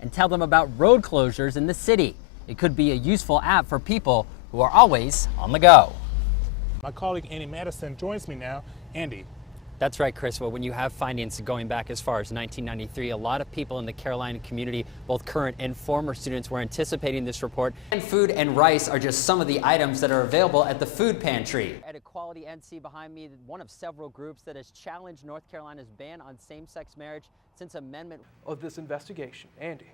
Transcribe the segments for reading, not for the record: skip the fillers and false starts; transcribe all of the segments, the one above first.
and tell them about road closures in the city. It could be a useful app for people who are always on the go. My colleague Andy Madison joins me now. Andy. That's right, Chris. Well, when you have findings going back as far as 1993, a lot of people in the Carolina community, both current and former students, were anticipating this report. And food and rice are just some of the items that are available at the food pantry. At Equality NC behind me, one of several groups that has challenged North Carolina's ban on same-sex marriage since amendment of this investigation. Andy.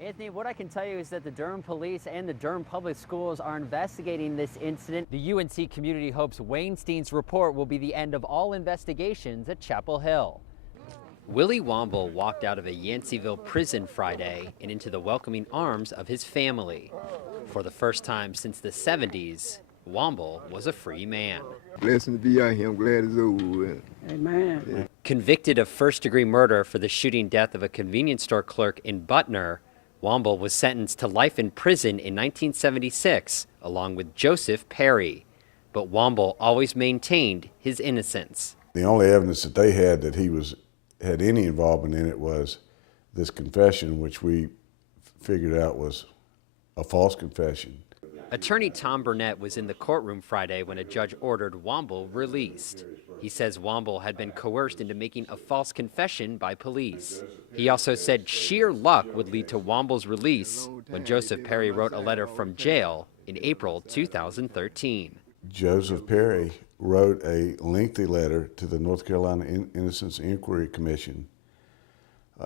Anthony, what I can tell you is that the Durham Police and the Durham Public Schools are investigating this incident. The UNC community hopes Weinstein's report will be the end of all investigations at Chapel Hill. Willie Womble walked out of a Yanceyville prison Friday and into the welcoming arms of his family. For the first time since the 70s, Womble was a free man. Blessed to be out here. I'm glad it's over with. Amen. Convicted of first-degree murder for the shooting death of a convenience store clerk in Butner, Womble was sentenced to life in prison in 1976, along with Joseph Perry. But Womble always maintained his innocence. The only evidence that they had that he had any involvement in it was this confession, which we figured out was a false confession. Attorney Tom Burnett was in the courtroom Friday when a judge ordered Womble released. He says Womble had been coerced into making a false confession by police. He also said sheer luck would lead to Womble's release when Joseph Perry wrote a letter from jail in April 2013. Joseph Perry wrote a lengthy letter to the North Carolina Innocence Inquiry Commission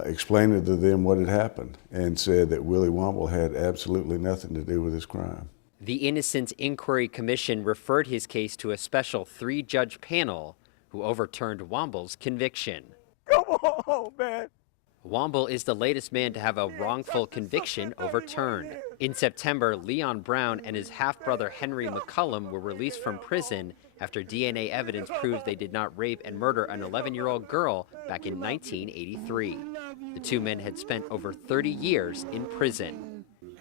explaining to them what had happened and said that Willie Womble had absolutely nothing to do with this crime. The Innocence Inquiry Commission referred his case to a special 3-judge panel who overturned Womble's conviction. Come on, man. Womble is the latest man to have a wrongful conviction overturned. In September, Leon Brown and his half-brother Henry McCullum were released from prison after DNA evidence proved they did not rape and murder an 11-year-old girl back in 1983. The two men had spent over 30 years in prison.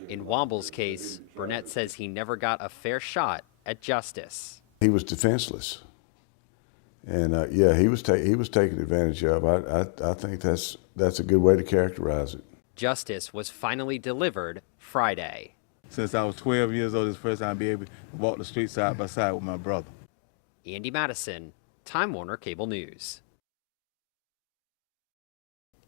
In Womble's case, Burnett says he never got a fair shot at justice. He was defenseless, and yeah, he was taken advantage of. I think that's a good way to characterize it. Justice was finally delivered Friday. Since I was 12 years old, it's the first time I'd be able to walk the street side by side with my brother. Andy Madison, Time Warner Cable News.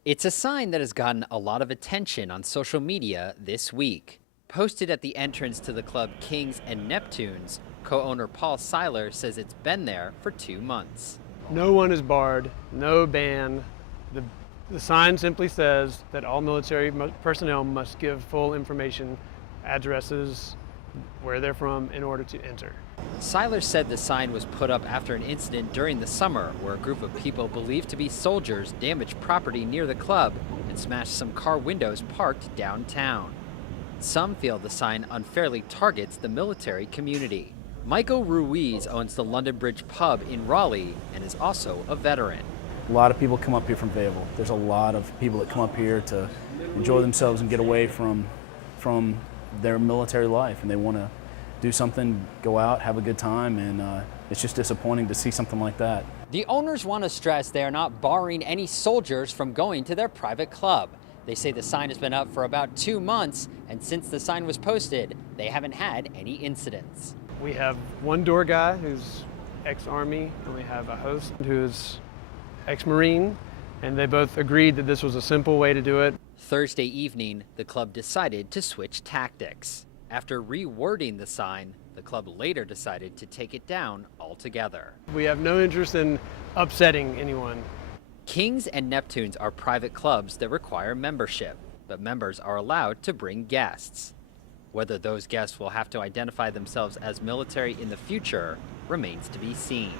It's a sign that has gotten a lot of attention on social media this week. Posted at the entrance to the club Kings and Neptunes, co-owner Paul Seiler says it's been there for 2 months. No one is barred, no ban. The sign simply says that all military personnel must give full information, addresses, where they're from in order to enter. Seiler said the sign was put up after an incident during the summer where a group of people believed to be soldiers damaged property near the club and smashed some car windows parked downtown. Some feel the sign unfairly targets the military community. Michael Ruiz owns the London Bridge Pub in Raleigh and is also a veteran. A lot of people come up here from Fayetteville. There's a lot of people that come up here to enjoy themselves and get away from their military life, and they want to do something, go out, have a good time, and it's just disappointing to see something like that. The owners want to stress they are not barring any soldiers from going to their private club. They say the sign has been up for about 2 months, and since the sign was posted, they haven't had any incidents. We have one door guy who's ex-Army, and we have a host who's ex-Marine, and they both agreed that this was a simple way to do it. Thursday evening, the club decided to switch tactics. After rewording the sign, the club later decided to take it down altogether. We have no interest in upsetting anyone. Kings and Neptunes are private clubs that require membership, but members are allowed to bring guests. Whether those guests will have to identify themselves as military in the future remains to be seen.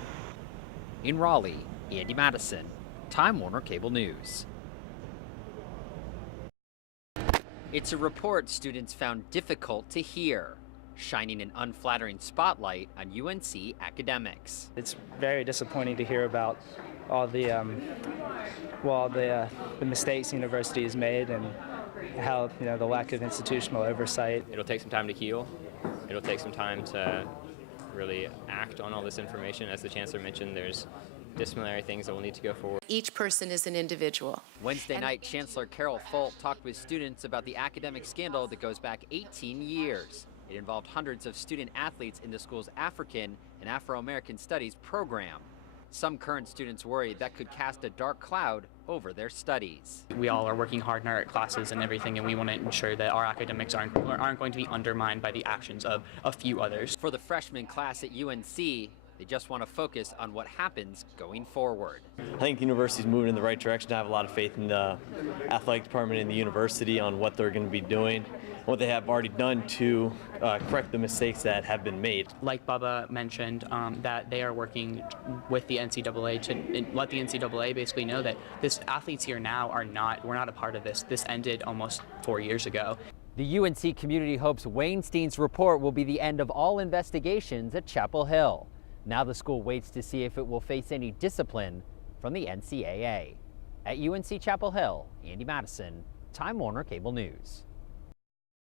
In Raleigh, Andy Madison, Time Warner Cable News. It's a report students found difficult to hear, shining an unflattering spotlight on UNC academics. It's very disappointing to hear about all the mistakes the university has made and how the lack of institutional oversight. It'll take some time to heal. It'll take some time to really act on all this information. As the chancellor mentioned, there's disciplinary things that will need to go forward. Each person is an individual. Wednesday night, Chancellor Carol Folt talked with students about the academic scandal that goes back 18 years. It involved hundreds of student athletes in the school's African and Afro-American Studies program. Some current students worry that could cast a dark cloud over their studies. We all are working hard in our classes and everything, and we want to ensure that our academics aren't going to be undermined by the actions of a few others. For the freshman class at UNC, they just want to focus on what happens going forward. I think the university's moving in the right direction. I have a lot of faith in the athletic department and the university on what they're going to be doing, what they have already done to correct the mistakes that have been made. Like Bubba mentioned, that they are working with the NCAA to let the NCAA basically know that this athletes here now we're not a part of this. This ended almost 4 years ago. The UNC community hopes Wainstein's report will be the end of all investigations at Chapel Hill. Now the school waits to see if it will face any discipline from the NCAA. At UNC Chapel Hill, Andy Madison, Time Warner Cable News.